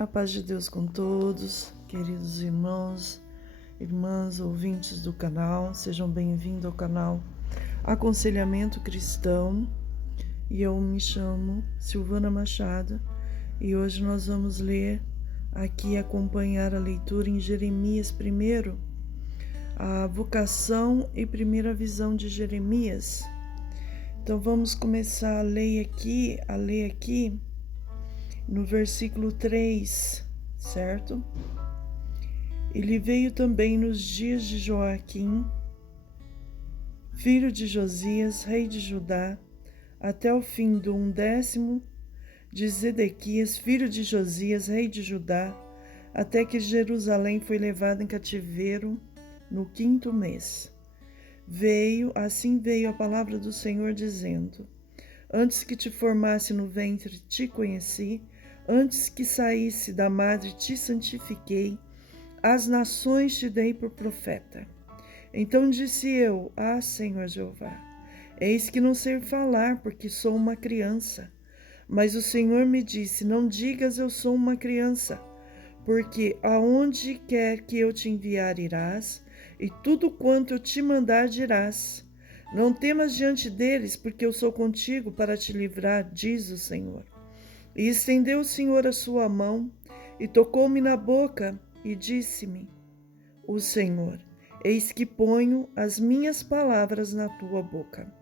A paz de Deus com todos, queridos irmãos, irmãs, ouvintes do canal, sejam bem-vindos ao canal Aconselhamento Cristão. E eu me chamo Silvana Machado e hoje nós vamos ler aqui, acompanhar a leitura em Jeremias primeiro, a vocação e primeira visão de Jeremias. Então vamos começar a ler aqui no versículo 3, certo? Ele veio também nos dias de Joaquim, filho de Josias, rei de Judá, até o fim do 11º de Zedequias, filho de Josias, rei de Judá, até que Jerusalém foi levada em cativeiro no 5º mês. Assim veio a palavra do Senhor dizendo: Antes que te formasse no ventre te conheci, antes que saísse da madre te santifiquei, as nações te dei por profeta. Então disse eu: Senhor Jeová, eis que não sei falar, porque sou uma criança. Mas o Senhor me disse: Não digas eu sou uma criança, porque aonde quer que eu te enviar irás, e tudo quanto eu te mandar dirás. Não temas diante deles, porque eu sou contigo para te livrar, diz o Senhor. E estendeu o Senhor a sua mão, e tocou-me na boca, e disse-me o Senhor: Eis que ponho as minhas palavras na tua boca.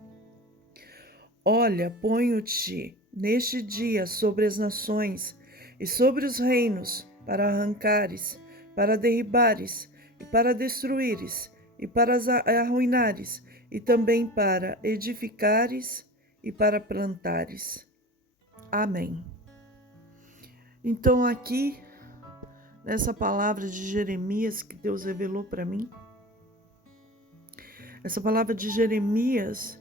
Olha, ponho-te neste dia sobre as nações e sobre os reinos, para arrancares, para derribares, e para destruíres, e para arruinares, e também para edificares e para plantares. Amém. Então aqui, nessa palavra de Jeremias que Deus revelou para mim, essa palavra de Jeremias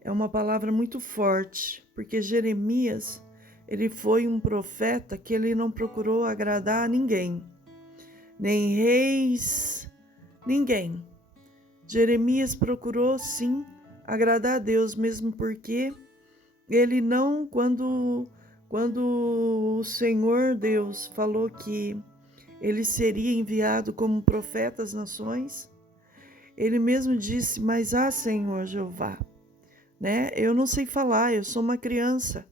é uma palavra muito forte, porque Jeremias, ele foi um profeta que ele não procurou agradar a ninguém, nem reis, ninguém. Jeremias procurou sim agradar a Deus, mesmo porque ele não, quando o Senhor Deus falou que ele seria enviado como profeta às nações, ele mesmo disse: Mas Senhor Jeová, né? Eu não sei falar, eu sou uma criança.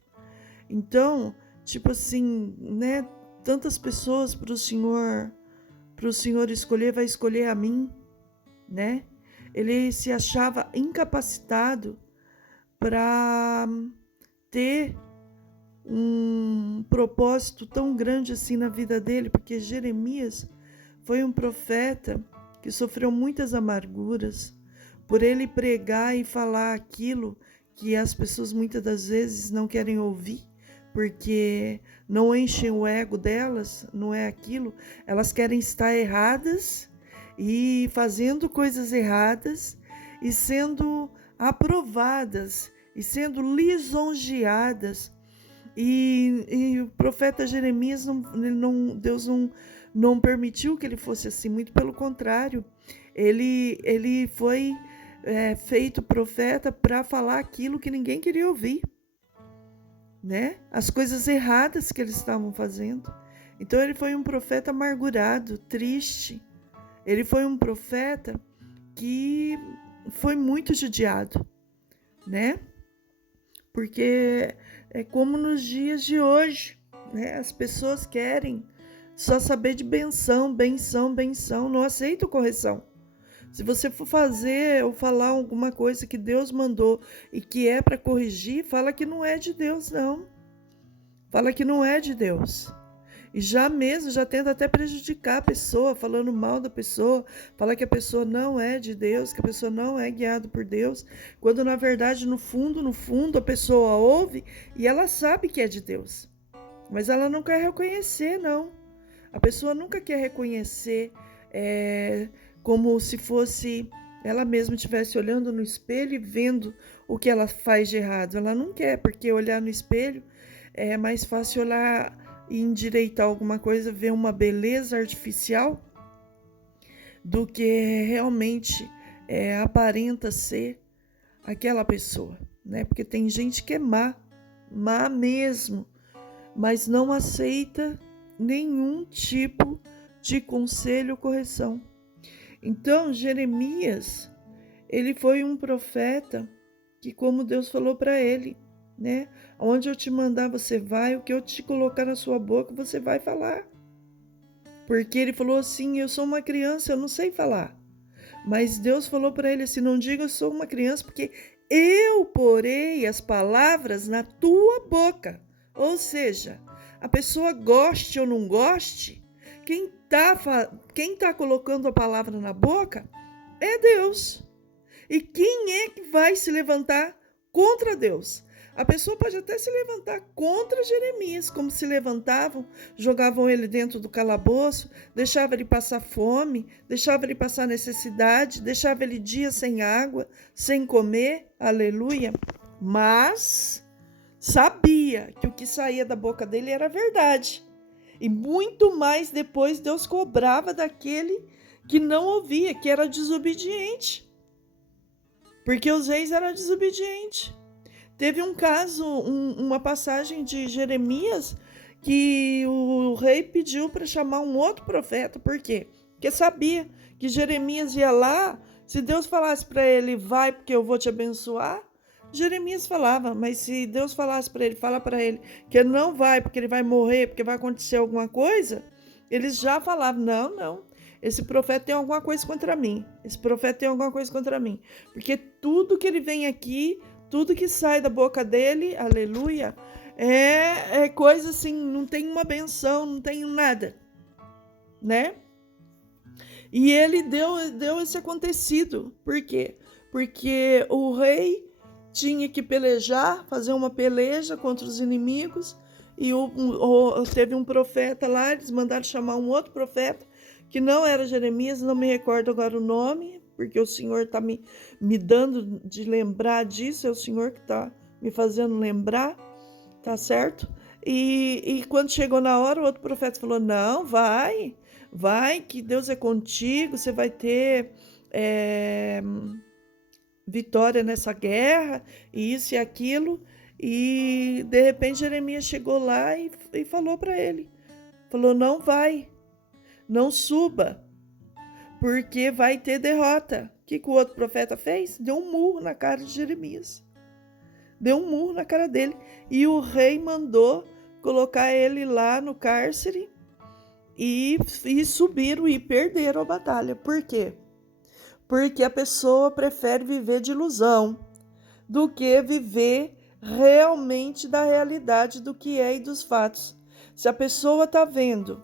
Então, tipo assim, né? Tantas pessoas para o Senhor escolher, vai escolher a mim, né? Ele se achava incapacitado para ter um propósito tão grande assim na vida dele, porque Jeremias foi um profeta que sofreu muitas amarguras por ele pregar e falar aquilo que as pessoas muitas das vezes não querem ouvir, porque não enchem o ego delas, não é aquilo, elas querem estar erradas e fazendo coisas erradas e sendo aprovadas e sendo lisonjeadas. E o profeta Jeremias, Deus não permitiu que ele fosse assim, muito pelo contrário, ele foi feito profeta para falar aquilo que ninguém queria ouvir, né? As coisas erradas que eles estavam fazendo. Então ele foi um profeta amargurado, triste. Ele foi um profeta que foi muito judiado, né? Porque é como nos dias de hoje, né? As pessoas querem só saber de benção, não aceitam correção. Se você for fazer ou falar alguma coisa que Deus mandou e que é para corrigir, fala que não é de Deus, não. Fala que não é de Deus. E já tenta até prejudicar a pessoa, falando mal da pessoa, fala que a pessoa não é de Deus, que a pessoa não é guiada por Deus, quando na verdade, no fundo, a pessoa ouve e ela sabe que é de Deus. Mas ela não quer reconhecer, não. A pessoa nunca quer reconhecer como se fosse ela mesma estivesse olhando no espelho e vendo o que ela faz de errado. Ela não quer, porque olhar no espelho é mais fácil olhar e endireitar alguma coisa, ver uma beleza artificial, do que realmente aparenta ser aquela pessoa, né? Porque tem gente que é má mesmo, mas não aceita nenhum tipo de conselho ou correção. Então, Jeremias, ele foi um profeta que, como Deus falou para ele, né? Onde eu te mandar, você vai, o que eu te colocar na sua boca, você vai falar. Porque ele falou assim: eu sou uma criança, eu não sei falar. Mas Deus falou para ele assim: não diga eu sou uma criança, porque eu porei as palavras na tua boca. Ou seja, a pessoa goste ou não goste, quem tá colocando a palavra na boca é Deus. E quem é que vai se levantar contra Deus? A pessoa pode até se levantar contra Jeremias, como se levantavam, jogavam ele dentro do calabouço, deixavam ele passar fome, deixavam ele passar necessidade, deixavam ele dias sem água, sem comer, aleluia. Mas sabia que o que saía da boca dele era verdade. E muito mais depois Deus cobrava daquele que não ouvia, que era desobediente. Porque os reis eram desobedientes. Teve um caso, uma passagem de Jeremias, que o rei pediu para chamar um outro profeta. Por quê? Porque sabia que Jeremias ia lá, se Deus falasse para ele, vai porque eu vou te abençoar, Jeremias falava. Mas se Deus falasse para ele, fala para ele que ele não vai, porque ele vai morrer, porque vai acontecer alguma coisa, eles já falavam, não, esse profeta tem alguma coisa contra mim, esse profeta tem alguma coisa contra mim, porque tudo que ele vem aqui, tudo que sai da boca dele, aleluia, é coisa assim, não tem uma benção, não tem nada, né? E ele deu esse acontecido. Por quê? Porque o rei tinha que pelejar, fazer uma peleja contra os inimigos, e teve um profeta lá, eles mandaram chamar um outro profeta, que não era Jeremias, não me recordo agora o nome, porque o Senhor está me dando de lembrar disso, é o Senhor que está me fazendo lembrar, tá certo? E quando chegou na hora, o outro profeta falou, não, vai, que Deus é contigo, você vai ter vitória nessa guerra, e isso e aquilo. E de repente Jeremias chegou lá e falou para ele, falou, não vai, não suba, porque vai ter derrota. O que o outro profeta fez? Deu um murro na cara de Jeremias. Deu um murro na cara dele. E o rei mandou colocar ele lá no cárcere e subiram e perderam a batalha. Por quê? Porque a pessoa prefere viver de ilusão do que viver realmente da realidade do que é e dos fatos. Se a pessoa está vendo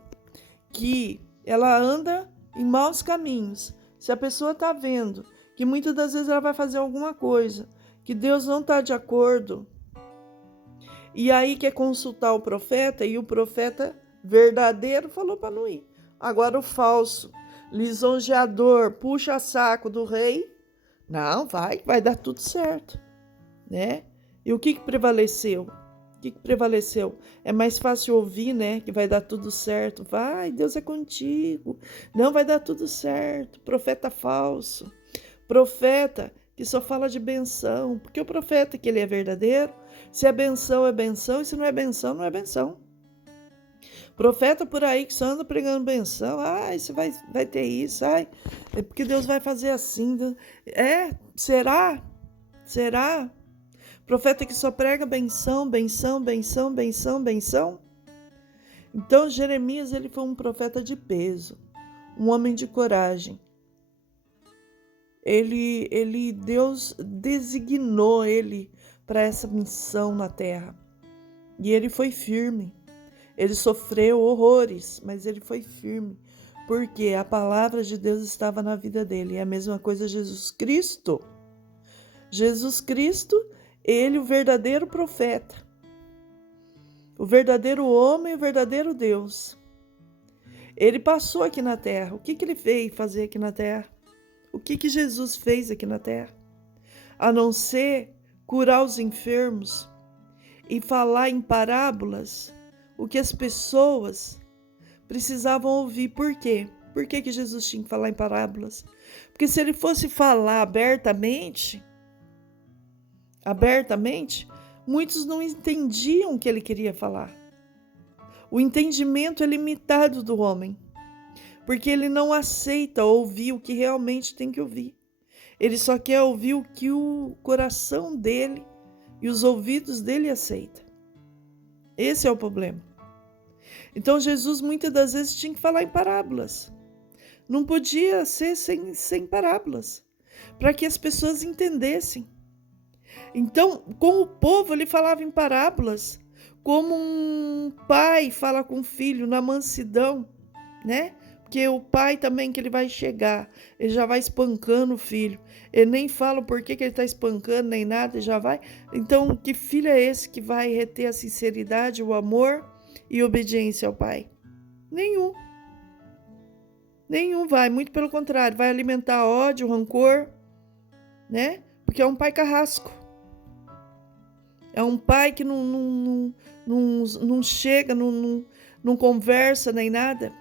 que ela anda em maus caminhos, se a pessoa está vendo que muitas das vezes ela vai fazer alguma coisa que Deus não está de acordo, e aí quer consultar o profeta, e o profeta verdadeiro falou para não ir. Agora o falso, lisonjeador, puxa saco do rei, não, vai dar tudo certo, né? E o que prevaleceu? O que prevaleceu? É mais fácil ouvir, né? Que vai dar tudo certo. Vai, Deus é contigo. Não vai dar tudo certo. Profeta falso. Profeta que só fala de benção. Porque o profeta que ele é verdadeiro, se é benção, e se não é benção, não é benção. Profeta por aí que só anda pregando benção. Você vai ter isso. É porque Deus vai fazer assim. Será? Será? Profeta que só prega benção. Então Jeremias, ele foi um profeta de peso, um homem de coragem. Deus designou ele para essa missão na terra. E ele foi firme. Ele sofreu horrores, mas ele foi firme, porque a palavra de Deus estava na vida dele. E a mesma coisa Jesus Cristo. Jesus Cristo, ele o verdadeiro profeta, o verdadeiro homem, o verdadeiro Deus. Ele passou aqui na terra. O que ele veio fazer aqui na terra? O que Jesus fez aqui na terra? A não ser curar os enfermos e falar em parábolas o que as pessoas precisavam ouvir. Por quê? Por que Jesus tinha que falar em parábolas? Porque se ele fosse falar abertamente, muitos não entendiam o que ele queria falar. O entendimento é limitado do homem, porque ele não aceita ouvir o que realmente tem que ouvir. Ele só quer ouvir o que o coração dele e os ouvidos dele aceitam. Esse é o problema. Então Jesus muitas das vezes tinha que falar em parábolas. Não podia ser sem parábolas, para que as pessoas entendessem. Então, com o povo ele falava em parábolas, como um pai fala com o filho na mansidão, né? Porque o pai também que ele vai chegar, ele já vai espancando o filho. Ele nem fala o porquê que ele está espancando, nem nada, ele já vai. Então, que filho é esse que vai reter a sinceridade, o amor e obediência ao pai? Nenhum. Nenhum vai, muito pelo contrário, vai alimentar ódio, rancor, né? Porque é um pai carrasco. É um pai que não chega, não conversa nem nada.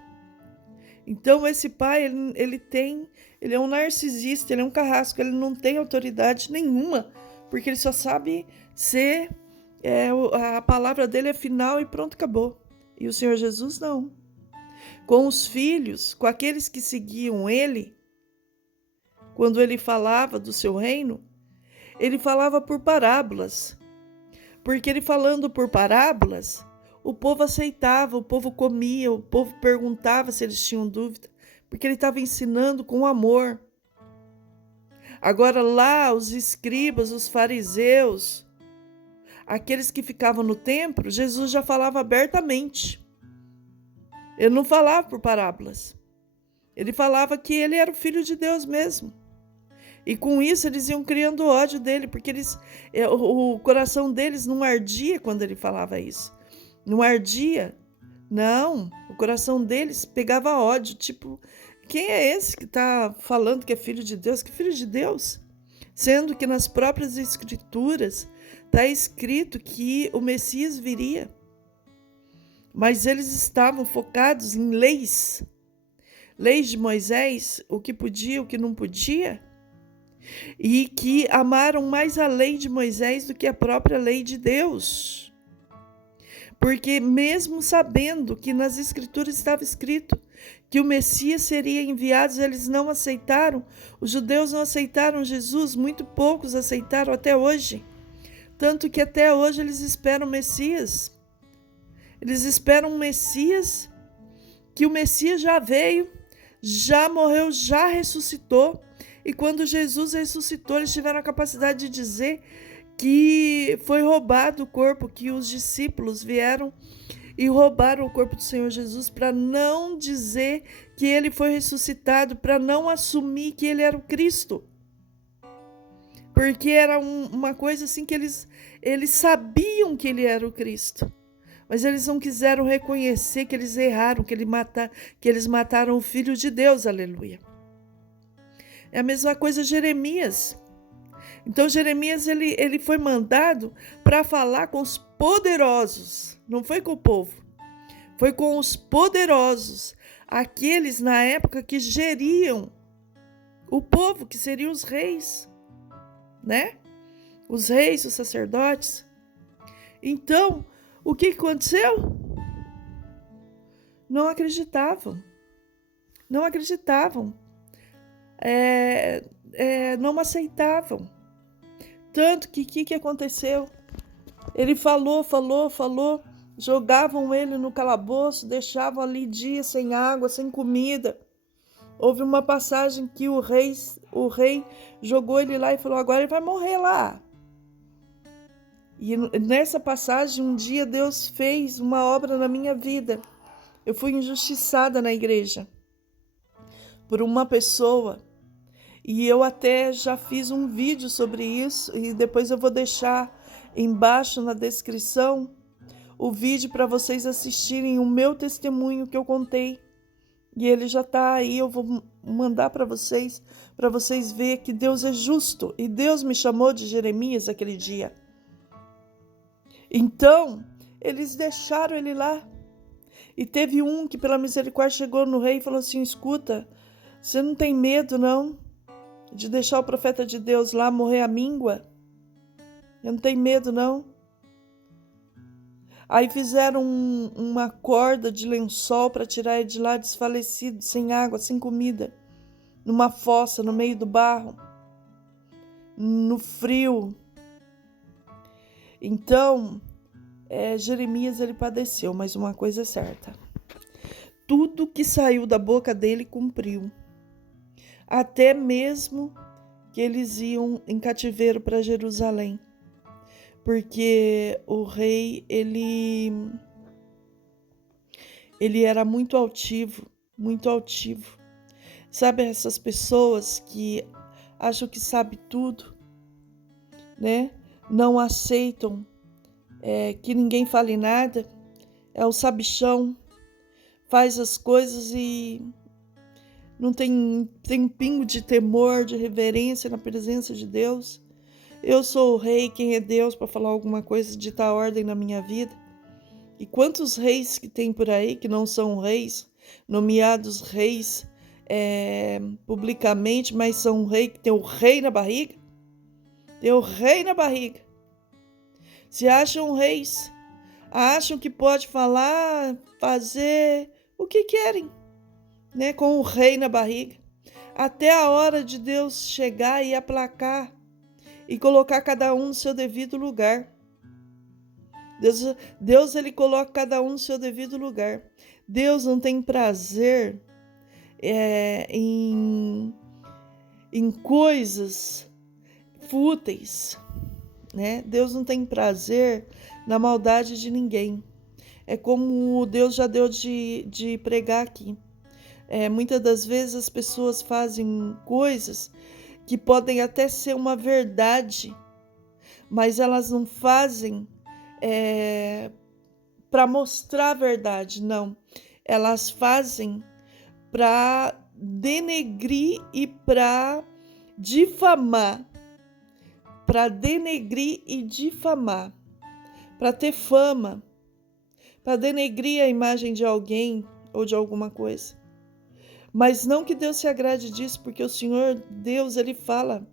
Então esse pai, ele é um narcisista, ele é um carrasco, ele não tem autoridade nenhuma, porque ele só sabe ser, a palavra dele é final e pronto, acabou. E o Senhor Jesus não. Com os filhos, com aqueles que seguiam ele, quando ele falava do seu reino, ele falava por parábolas. Porque ele falando por parábolas, o povo aceitava, o povo comia, o povo perguntava se eles tinham dúvida, porque ele estava ensinando com amor. Agora lá, os escribas, os fariseus, aqueles que ficavam no templo, Jesus já falava abertamente. Ele não falava por parábolas. Ele falava que ele era o Filho de Deus mesmo. E com isso eles iam criando ódio dele, porque o coração deles não ardia quando ele falava isso. Não ardia. Não, o coração deles pegava ódio. Tipo, quem é esse que está falando que é filho de Deus? Que filho de Deus? Sendo que nas próprias escrituras está escrito que o Messias viria. Mas eles estavam focados em leis. Leis de Moisés, o que podia, o que não podia. E que amaram mais a lei de Moisés do que a própria lei de Deus. Porque mesmo sabendo que nas escrituras estava escrito que o Messias seria enviado, eles não aceitaram. Os judeus não aceitaram Jesus, muito poucos aceitaram até hoje. Tanto que até hoje eles esperam o Messias. Eles esperam um Messias, que o Messias já veio, já morreu, já ressuscitou. E quando Jesus ressuscitou, eles tiveram a capacidade de dizer que foi roubado o corpo, que os discípulos vieram e roubaram o corpo do Senhor Jesus para não dizer que ele foi ressuscitado, para não assumir que ele era o Cristo. Porque era uma coisa assim que eles sabiam que ele era o Cristo. Mas eles não quiseram reconhecer que eles erraram, que eles mataram o Filho de Deus, aleluia. É a mesma coisa Jeremias. Então Jeremias ele foi mandado para falar com os poderosos, não foi com o povo, foi com os poderosos, aqueles na época que geriam o povo, que seriam os reis, né? Os reis, os sacerdotes. Então, o que aconteceu? Não acreditavam. Não acreditavam. Não aceitavam. Tanto que o que aconteceu? Ele falou, jogavam ele no calabouço, deixavam ali dias sem água, sem comida. Houve uma passagem que o rei jogou ele lá e falou, agora ele vai morrer lá. E nessa passagem, um dia Deus fez uma obra na minha vida. Eu fui injustiçada na igreja por uma pessoa. E eu até já fiz um vídeo sobre isso e depois eu vou deixar embaixo na descrição o vídeo para vocês assistirem o meu testemunho que eu contei. E ele já está aí, eu vou mandar para vocês verem que Deus é justo. E Deus me chamou de Jeremias aquele dia. Então, eles deixaram ele lá. E teve um que pela misericórdia chegou no rei e falou assim, escuta, você não tem medo não? De deixar o profeta de Deus lá morrer à míngua? Eu não tenho medo, não. Aí fizeram uma corda de lençol para tirar ele de lá desfalecido, sem água, sem comida, numa fossa, no meio do barro, no frio. Então, Jeremias ele padeceu, mas uma coisa é certa: tudo que saiu da boca dele cumpriu. Até mesmo que eles iam em cativeiro para Jerusalém. Porque o rei, ele era muito altivo, muito altivo. Sabe essas pessoas que acham que sabe tudo, né? Não aceitam que ninguém fale nada. É o sabichão, faz as coisas e não tem um pingo de temor, de reverência na presença de Deus. Eu sou o rei, quem é Deus para falar alguma coisa, ditar ordem na minha vida? E quantos reis que tem por aí que não são reis, nomeados reis publicamente, mas são rei que tem o rei na barriga? Tem o rei na barriga. Se acham reis, acham que pode falar, fazer o que querem, né? Com o rei na barriga. Até a hora de Deus chegar e aplacar e colocar cada um no seu devido lugar. Deus ele coloca cada um no seu devido lugar. Deus não tem prazer em coisas fúteis, né? Deus não tem prazer na maldade de ninguém. É como Deus já deu de pregar aqui. Muitas das vezes as pessoas fazem coisas que podem até ser uma verdade, mas elas não fazem para mostrar a verdade, não. Elas fazem para denegrir e para difamar. Para denegrir e difamar. Para ter fama. Para denegrir a imagem de alguém ou de alguma coisa. Mas não que Deus se agrade disso, porque o Senhor Deus, ele fala: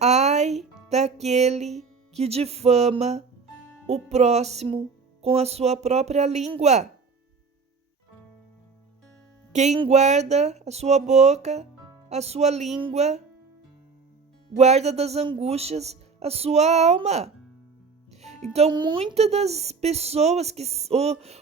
ai daquele que difama o próximo com a sua própria língua. Quem guarda a sua boca, a sua língua, guarda das angústias a sua alma. Então, muitas das pessoas que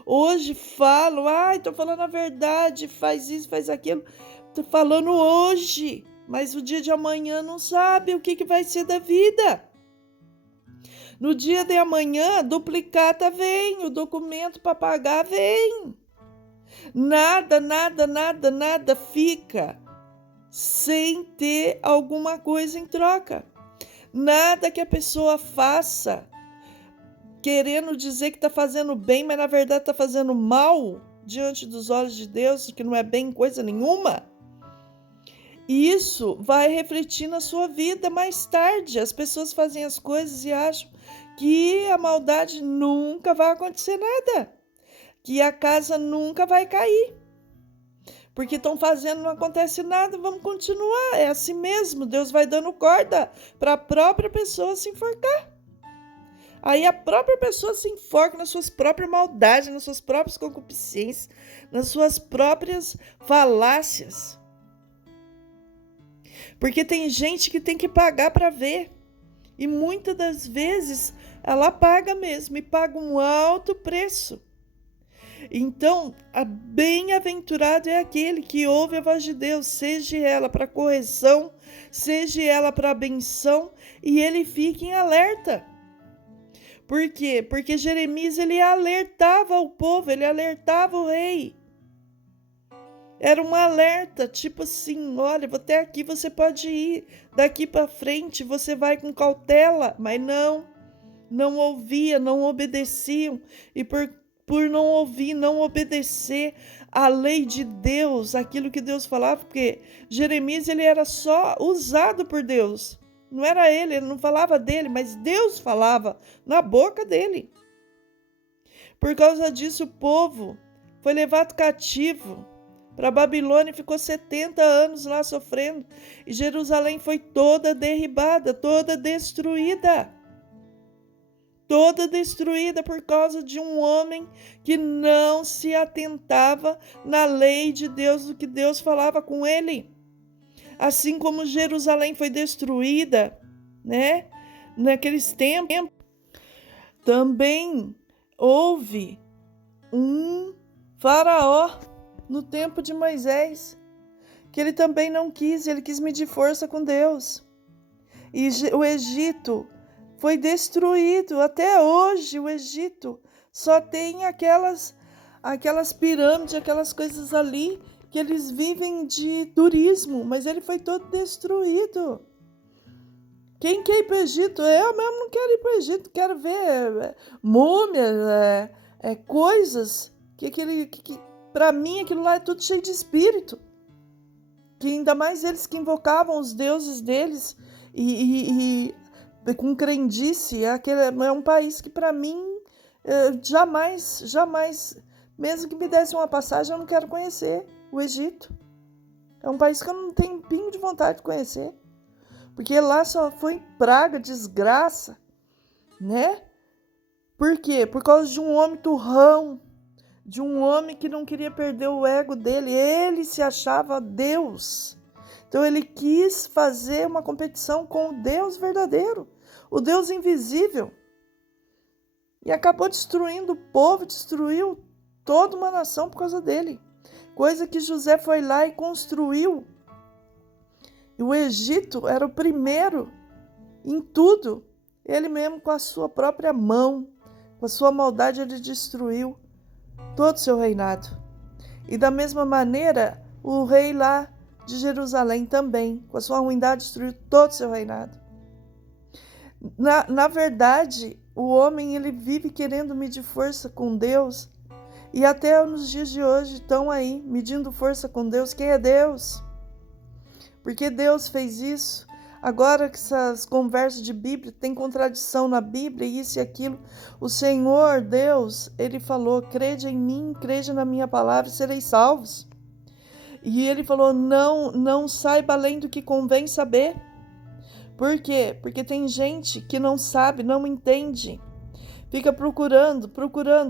hoje falam, estou falando a verdade, faz isso, faz aquilo, estou falando hoje, mas o dia de amanhã não sabe o que vai ser da vida. No dia de amanhã, duplicata vem, o documento para pagar vem. Nada fica sem ter alguma coisa em troca. Nada que a pessoa faça querendo dizer que está fazendo bem, mas na verdade está fazendo mal diante dos olhos de Deus, que não é bem coisa nenhuma. E isso vai refletir na sua vida mais tarde. As pessoas fazem as coisas e acham que a maldade nunca vai acontecer nada, que a casa nunca vai cair. Porque estão fazendo, não acontece nada, vamos continuar. É assim mesmo, Deus vai dando corda para a própria pessoa se enforcar. Aí a própria pessoa se enforca nas suas próprias maldades, nas suas próprias concupiscências, nas suas próprias falácias. Porque tem gente que tem que pagar para ver. E muitas das vezes ela paga mesmo e paga um alto preço. Então, bem-aventurado é aquele que ouve a voz de Deus, seja ela para correção, seja ela para benção, e ele fica em alerta. Por quê? Porque Jeremias ele alertava o povo, ele alertava o rei. Era um alerta, tipo assim, olha, vou até aqui, você pode ir, daqui para frente você vai com cautela, mas não ouvia, não obedeciam, e por não ouvir, não obedecer a lei de Deus, aquilo que Deus falava, porque Jeremias ele era só usado por Deus, não era ele não falava dele, mas Deus falava na boca dele. Por causa disso o povo foi levado cativo para a Babilônia e ficou 70 anos lá sofrendo, e Jerusalém foi toda derribada, toda destruída. toda destruída por causa de um homem que não se atentava na lei de Deus, do que Deus falava com ele. Assim como Jerusalém foi destruída, né? Naqueles tempos, também houve um faraó no tempo de Moisés, que ele também não quis, ele quis medir força com Deus. E o Egito foi destruído. Até hoje o Egito só tem aquelas pirâmides, aquelas coisas ali que eles vivem de turismo, mas ele foi todo destruído. Quem quer ir para o Egito? Eu mesmo não quero ir para o Egito, quero ver múmias, coisas que para mim aquilo lá é tudo cheio de espírito. Que ainda mais eles que invocavam os deuses deles e com crendice, é um país que para mim jamais, mesmo que me desse uma passagem, eu não quero conhecer o Egito. É um país que eu não tenho pingo de vontade de conhecer, porque lá só foi praga, desgraça, né? Por quê? Por causa de um homem turrão, de um homem que não queria perder o ego dele. Ele se achava Deus. Então ele quis fazer uma competição com o Deus verdadeiro, o Deus invisível. E acabou destruindo o povo, destruiu toda uma nação por causa dele. Coisa que José foi lá e construiu. E o Egito era o primeiro em tudo. Ele mesmo, com a sua própria mão, com a sua maldade, ele destruiu todo o seu reinado. E da mesma maneira, o rei lá de Jerusalém também, com a sua ruindade, destruiu todo o seu reinado. Na verdade, o homem ele vive querendo medir força com Deus, e até nos dias de hoje estão aí medindo força com Deus. Quem é Deus? Porque Deus fez isso. Agora que essas conversas de Bíblia tem contradição na Bíblia, isso e aquilo, o Senhor Deus, ele falou: crede em mim, crede na minha palavra e sereis salvos. E ele falou: não saiba além do que convém saber. Por quê? Porque tem gente que não sabe, não entende. Fica procurando.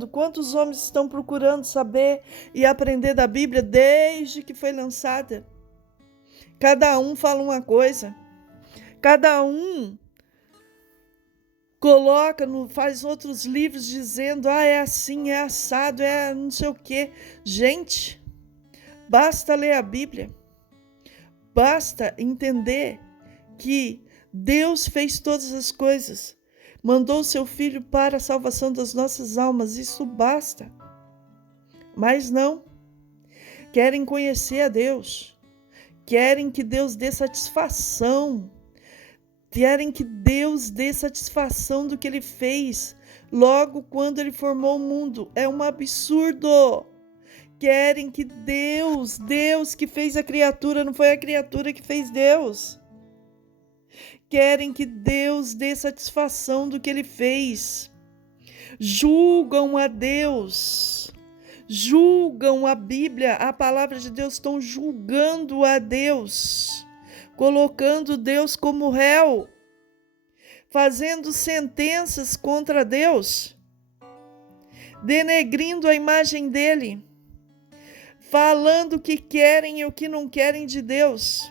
Quantos homens estão procurando saber e aprender da Bíblia desde que foi lançada? Cada um fala uma coisa. Cada um faz outros livros dizendo: é assim, é assado, é não sei o quê. Gente, basta ler a Bíblia. Basta entender que Deus fez todas as coisas. Mandou o seu Filho para a salvação das nossas almas. Isso basta. Mas não. Querem conhecer a Deus. Querem que Deus dê satisfação. Querem que Deus dê satisfação do que Ele fez logo quando Ele formou o mundo. É um absurdo. Querem que Deus que fez a criatura, não foi a criatura que fez Deus. Querem que Deus dê satisfação do que Ele fez. Julgam a Deus. Julgam a Bíblia, a palavra de Deus, estão julgando a Deus. Colocando Deus como réu, fazendo sentenças contra Deus, denegrindo a imagem dele, falando o que querem e o que não querem de Deus,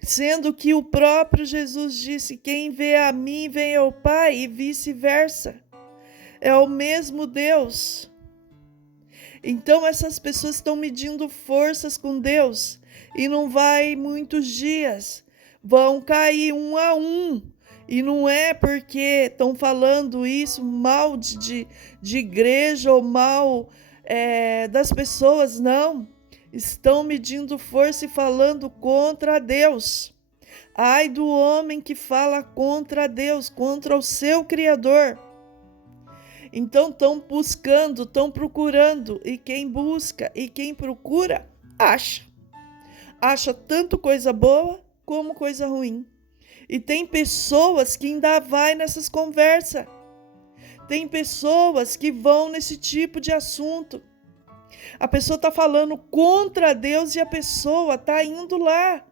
sendo que o próprio Jesus disse: quem vê a mim vê ao Pai, e vice-versa. É o mesmo Deus. Então essas pessoas estão medindo forças com Deus. E não vai muitos dias, vão cair um a um. E não é porque estão falando isso mal de igreja ou mal das pessoas, não. Estão medindo força e falando contra Deus. Ai do homem que fala contra Deus, contra o seu Criador. Então estão buscando, estão procurando, e quem busca e quem procura, acha. Acha tanto coisa boa como coisa ruim. E tem pessoas que ainda vai nessas conversas. Tem pessoas que vão nesse tipo de assunto. A pessoa está falando contra Deus e a pessoa está indo lá.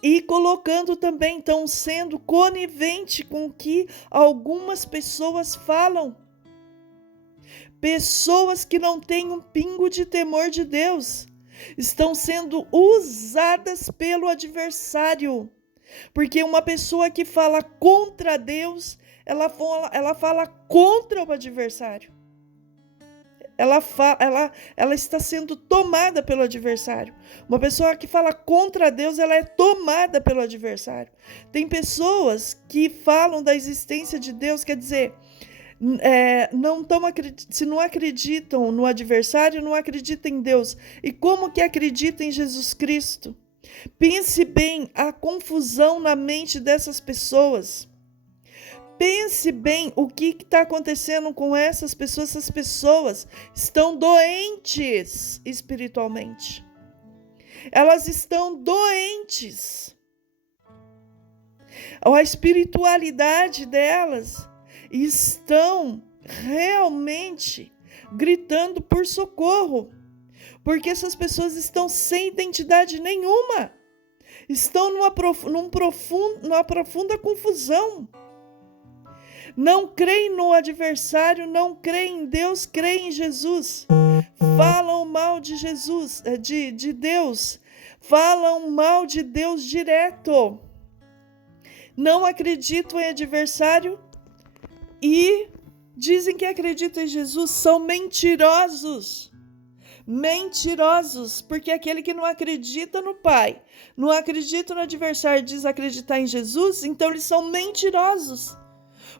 e colocando também, então, sendo conivente com o que algumas pessoas falam. Pessoas que não têm um pingo de temor de Deus estão sendo usadas pelo adversário. Porque uma pessoa que fala contra Deus, ela fala contra o adversário. Ela está sendo tomada pelo adversário. Uma pessoa que fala contra Deus, ela é tomada pelo adversário. Tem pessoas que falam da existência de Deus, quer dizer, se não acreditam no adversário, não acreditam em Deus. E como que acreditam em Jesus Cristo? Pense bem a confusão na mente dessas pessoas. Pense bem o que está acontecendo com essas pessoas. Essas pessoas estão doentes espiritualmente. Elas estão doentes. A espiritualidade delas estão realmente gritando por socorro. Porque essas pessoas estão sem identidade nenhuma. Estão numa profunda confusão. Não creem no adversário, não creem em Deus, creem em Jesus. Falam mal de Jesus, de Deus. Falam mal de Deus direto. Não acreditam em adversário e dizem que acreditam em Jesus. São mentirosos. Mentirosos, porque aquele que não acredita no Pai, não acredita no adversário, diz acreditar em Jesus, então eles são mentirosos.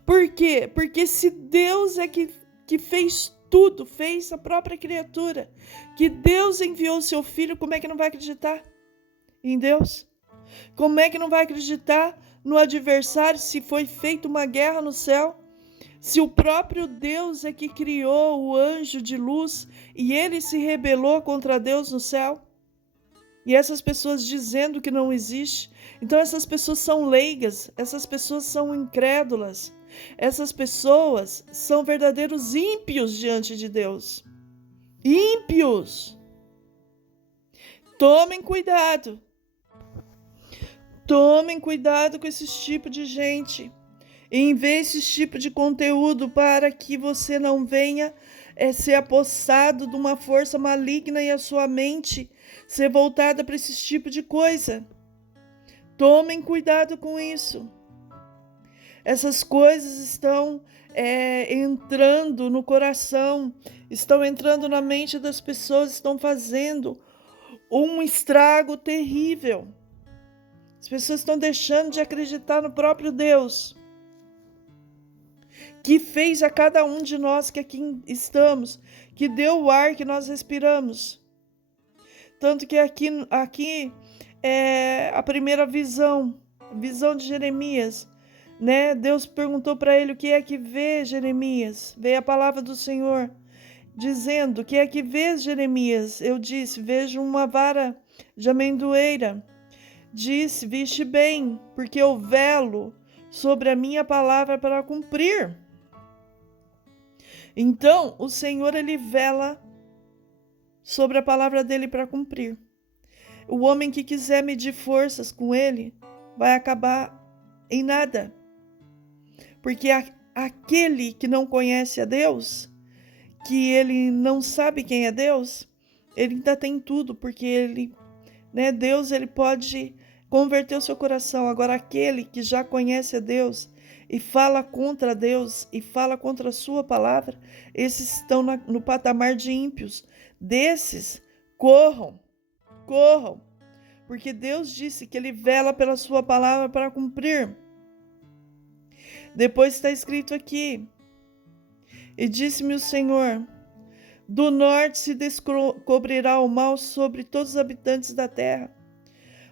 Por quê? Porque se Deus é que fez tudo, fez a própria criatura, que Deus enviou o seu Filho, como é que não vai acreditar em Deus? Como é que não vai acreditar no adversário se foi feita uma guerra no céu? Se o próprio Deus é que criou o anjo de luz e ele se rebelou contra Deus no céu? E essas pessoas dizendo que não existe. Então essas pessoas são leigas, essas pessoas são incrédulas. Essas pessoas são verdadeiros ímpios diante de Deus. Ímpios! Tomem cuidado. Tomem cuidado com esse tipo de gente. Envie esse tipo de conteúdo para que você não venha ser apossado de uma força maligna e a sua mente ser voltada para esse tipo de coisa. Tomem cuidado com isso. Essas coisas estão entrando no coração, estão entrando na mente das pessoas, estão fazendo um estrago terrível. As pessoas estão deixando de acreditar no próprio Deus, que fez a cada um de nós que aqui estamos, que deu o ar que nós respiramos. Tanto que aqui é a primeira visão de Jeremias, né? Deus perguntou para ele: o que é que vê, Jeremias? Veio a palavra do Senhor dizendo: o que é que vês, Jeremias? Eu disse: vejo uma vara de amendoeira. Disse: viste bem, porque eu velo sobre a minha palavra para cumprir. Então, o Senhor, ele vela sobre a palavra dele para cumprir. O homem que quiser medir forças com ele vai acabar em nada. Porque aquele que não conhece a Deus, que ele não sabe quem é Deus, ele ainda tem tudo, porque ele, né, Deus, ele pode converter o seu coração. Agora, aquele que já conhece a Deus e fala contra Deus e fala contra a sua palavra, esses estão no patamar de ímpios. Desses, corram, porque Deus disse que ele vela pela sua palavra para cumprir. Depois está escrito aqui: e disse-me o Senhor: do norte se descobrirá o mal sobre todos os habitantes da terra,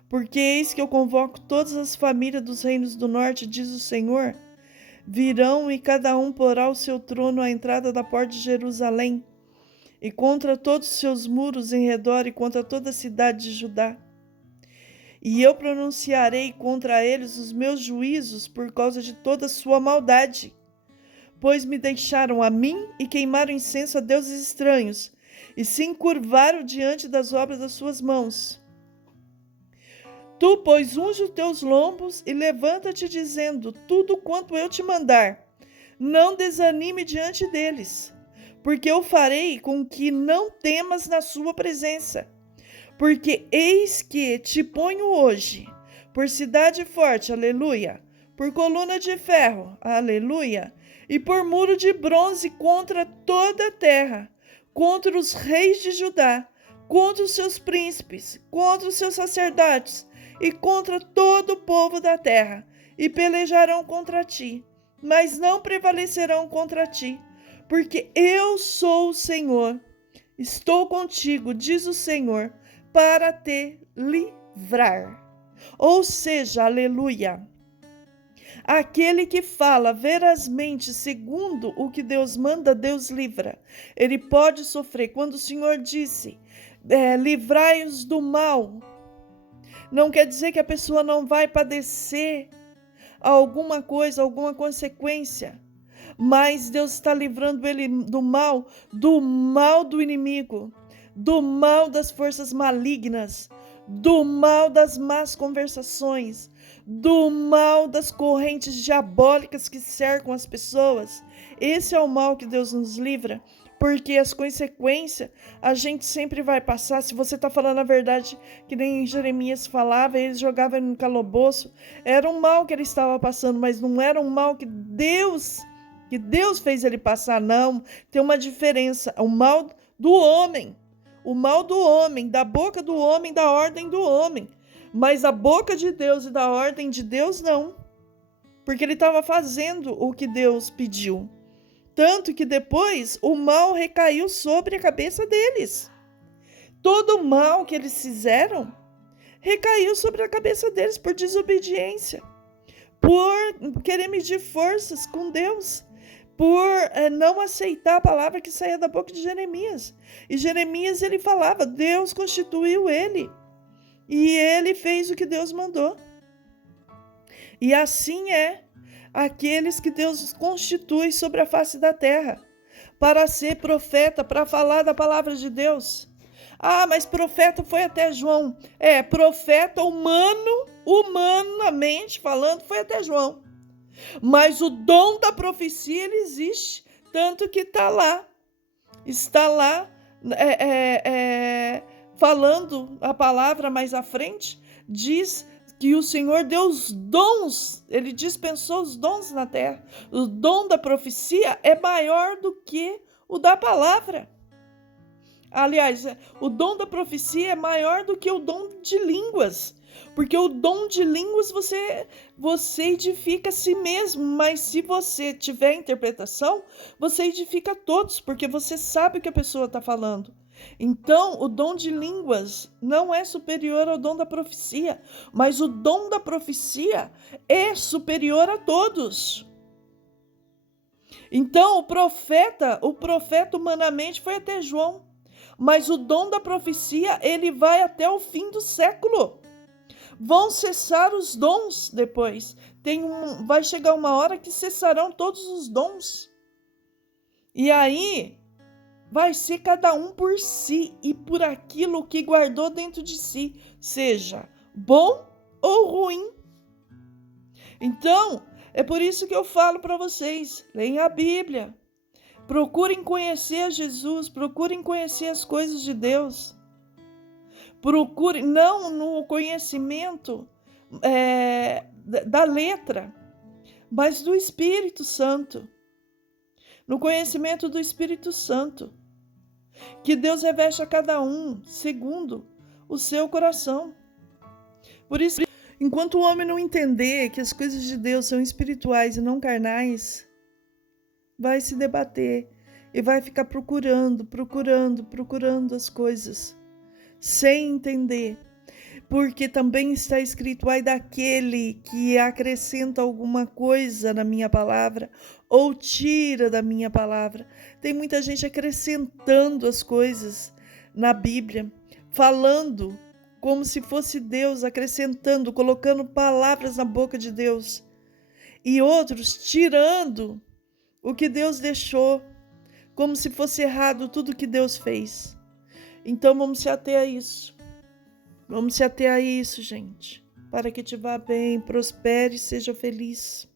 porque eis que eu convoco todas as famílias dos reinos do norte, diz o Senhor, virão e cada um porá o seu trono à entrada da porta de Jerusalém, e contra todos os seus muros em redor, e contra toda a cidade de Judá. E eu pronunciarei contra eles os meus juízos por causa de toda a sua maldade, pois me deixaram a mim e queimaram incenso a deuses estranhos, e se encurvaram diante das obras das suas mãos. Tu, pois, unge os teus lombos e levanta-te dizendo tudo quanto eu te mandar. Não desanime diante deles, porque eu farei com que não temas na sua presença. Porque eis que te ponho hoje por cidade forte, aleluia, por coluna de ferro, aleluia, e por muro de bronze contra toda a terra, contra os reis de Judá, contra os seus príncipes, contra os seus sacerdotes e contra todo o povo da terra, e pelejarão contra ti, mas não prevalecerão contra ti, porque eu sou o Senhor, estou contigo, diz o Senhor, para te livrar. Ou seja, aleluia, aquele que fala verazmente segundo o que Deus manda, Deus livra. Ele pode sofrer. Quando o Senhor disse, livrai-os do mal, não quer dizer que a pessoa não vai padecer alguma coisa, alguma consequência, mas Deus está livrando ele do mal do inimigo, do mal das forças malignas, do mal das más conversações, do mal das correntes diabólicas que cercam as pessoas. Esse é o mal que Deus nos livra, porque as consequências a gente sempre vai passar. Se você está falando a verdade, que nem Jeremias falava, ele jogava no calabouço, era um mal que ele estava passando, mas não era um mal que Deus fez ele passar, não. Tem uma diferença, o mal do homem, da boca do homem, da ordem do homem, mas a boca de Deus e da ordem de Deus não, porque ele estava fazendo o que Deus pediu. Tanto que depois o mal recaiu sobre a cabeça deles. Todo o mal que eles fizeram recaiu sobre a cabeça deles por desobediência, por querer medir forças com Deus, por não aceitar a palavra que saía da boca de Jeremias. E Jeremias, ele falava, Deus constituiu ele, e ele fez o que Deus mandou. E assim é aqueles que Deus constitui sobre a face da terra, para ser profeta, para falar da palavra de Deus. Ah, mas profeta foi até João. Profeta humanamente falando, foi até João. Mas o dom da profecia, ele existe, tanto que está lá falando a palavra mais à frente, diz que o Senhor deu os dons, ele dispensou os dons na terra. O dom da profecia é maior do que o da palavra. Aliás, o dom da profecia é maior do que o dom de línguas, porque o dom de línguas você edifica a si mesmo, mas se você tiver interpretação, você edifica todos, porque você sabe o que a pessoa está falando. Então, o dom de línguas não é superior ao dom da profecia, mas o dom da profecia é superior a todos. Então, o profeta humanamente foi até João, mas o dom da profecia, ele vai até o fim do século. Vão cessar os dons depois. Vai chegar uma hora que cessarão todos os dons. E aí vai ser cada um por si e por aquilo que guardou dentro de si, seja bom ou ruim. Então, é por isso que eu falo para vocês, leiam a Bíblia, procurem conhecer a Jesus, procurem conhecer as coisas de Deus. Procurem, não no conhecimento da letra, mas do Espírito Santo. No conhecimento do Espírito Santo, que Deus reveste a cada um segundo o seu coração. Por isso, enquanto o homem não entender que as coisas de Deus são espirituais e não carnais, vai se debater e vai ficar procurando as coisas, sem entender. Porque também está escrito, ai daquele que acrescenta alguma coisa na minha palavra, ou tira da minha palavra. Tem muita gente acrescentando as coisas na Bíblia, falando como se fosse Deus, acrescentando, colocando palavras na boca de Deus. E outros tirando o que Deus deixou, como se fosse errado tudo que Deus fez. Então vamos se ater a isso. Vamos se ater a isso, gente. para que te vá bem, prospere e seja feliz.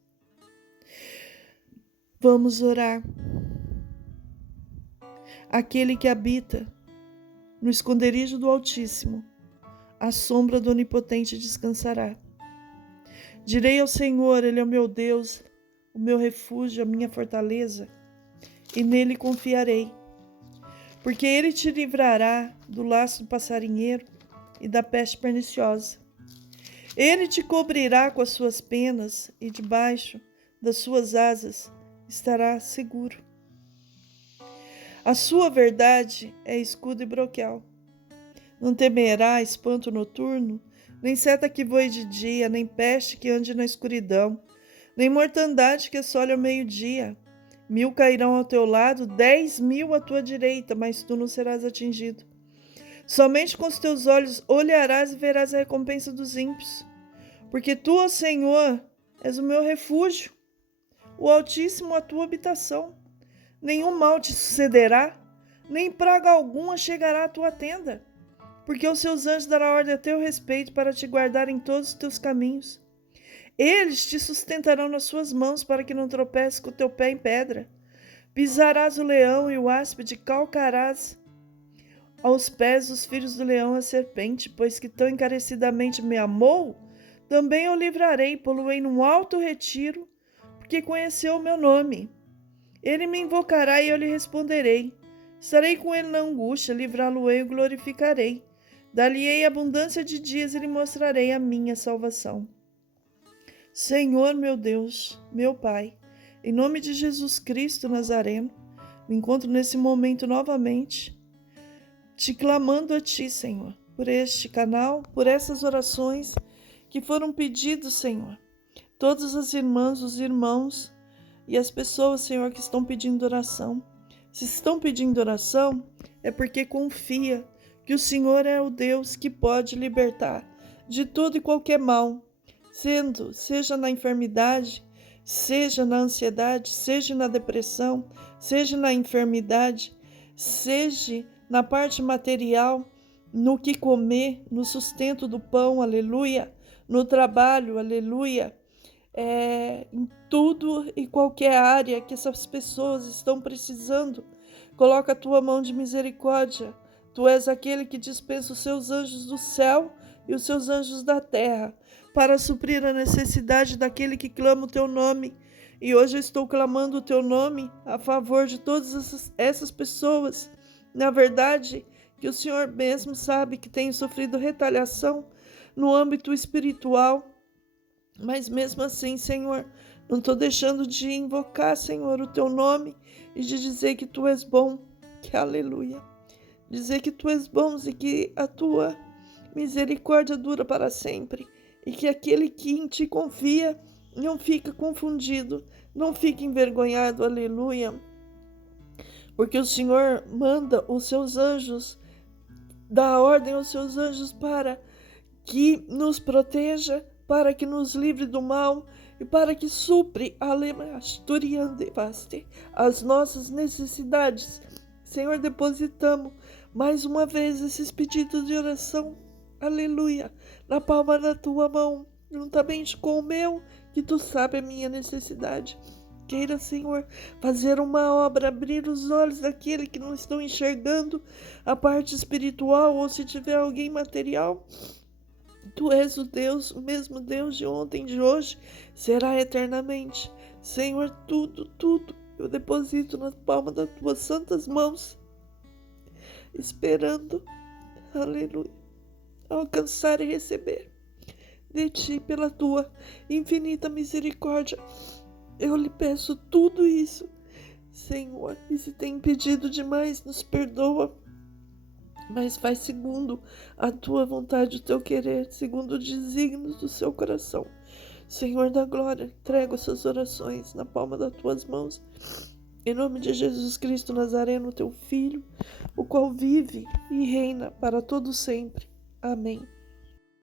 Vamos orar. Aquele que habita no esconderijo do Altíssimo, à sombra do Onipotente descansará. Direi ao Senhor, Ele é o meu Deus, o meu refúgio, a minha fortaleza, e nele confiarei. Porque Ele te livrará do laço do passarinheiro e da peste perniciosa. Ele te cobrirá com as suas penas e debaixo das suas asas estará seguro. A sua verdade é escudo e broquel. Não temerá espanto noturno, nem seta que voe de dia, nem peste que ande na escuridão, nem mortandade que assole ao meio-dia. 1000 cairão ao teu lado, 10.000 à tua direita, mas tu não serás atingido. Somente com os teus olhos olharás e verás a recompensa dos ímpios. Porque tu, ó Senhor, és o meu refúgio, o Altíssimo a tua habitação. Nenhum mal te sucederá, nem praga alguma chegará à tua tenda. Porque os seus anjos darão ordem a teu respeito para te guardar em todos os teus caminhos. Eles te sustentarão nas suas mãos para que não tropeces com o teu pé em pedra. Pisarás o leão e o áspide, calcarás aos pés dos filhos do leão a serpente, pois que tão encarecidamente me amou, também eu livrarei, pô-lo-ei num alto retiro, porque conheceu o meu nome. Ele me invocará e eu lhe responderei. Estarei com ele na angústia, livrá-lo-ei e glorificarei. Dar-lhe-ei abundância de dias e lhe mostrarei a minha salvação. Senhor, meu Deus, meu Pai, em nome de Jesus Cristo Nazareno, me encontro nesse momento novamente, te clamando a Ti, Senhor, por este canal, por essas orações que foram pedidos, Senhor. Todas as irmãs, os irmãos e as pessoas, Senhor, que estão pedindo oração. Se estão pedindo oração, é porque confia que o Senhor é o Deus que pode libertar de todo e qualquer mal, seja na enfermidade, seja na ansiedade, seja na depressão, seja na enfermidade, seja na parte material, no que comer, no sustento do pão, aleluia, no trabalho, aleluia, em tudo e qualquer área que essas pessoas estão precisando. Coloca a tua mão de misericórdia. Tu és aquele que dispensa os seus anjos do céu e os seus anjos da terra para suprir a necessidade daquele que clama o teu nome. E hoje eu estou clamando o teu nome a favor de todas essas pessoas. Na verdade, que o Senhor mesmo sabe que tenho sofrido retaliação no âmbito espiritual. Mas mesmo assim, Senhor, não estou deixando de invocar, Senhor, o teu nome e de dizer que tu és bom, que aleluia. Dizer que tu és bom e que a tua misericórdia dura para sempre e que aquele que em ti confia não fica confundido, não fica envergonhado, aleluia. Porque o Senhor manda os seus anjos, dá ordem aos seus anjos para que nos proteja, para que nos livre do mal e para que supre as nossas necessidades. Senhor, depositamos mais uma vez esses pedidos de oração, aleluia, na palma da tua mão, juntamente com o meu, que tu sabe a minha necessidade. Queira, Senhor, fazer uma obra, abrir os olhos daquele que não estão enxergando a parte espiritual, ou se tiver alguém material. Tu és o Deus, o mesmo Deus de ontem, de hoje, será eternamente. Senhor, tudo eu deposito na palma das tuas santas mãos, esperando, aleluia, alcançar e receber de ti pela tua infinita misericórdia. Eu lhe peço tudo isso, Senhor, e se tem pedido demais, nos perdoa, mas faz segundo a tua vontade, o teu querer, segundo os desígnios do seu coração. Senhor da glória, entrego essas orações na palma das tuas mãos, em nome de Jesus Cristo Nazareno, teu Filho, o qual vive e reina para todo sempre. Amém.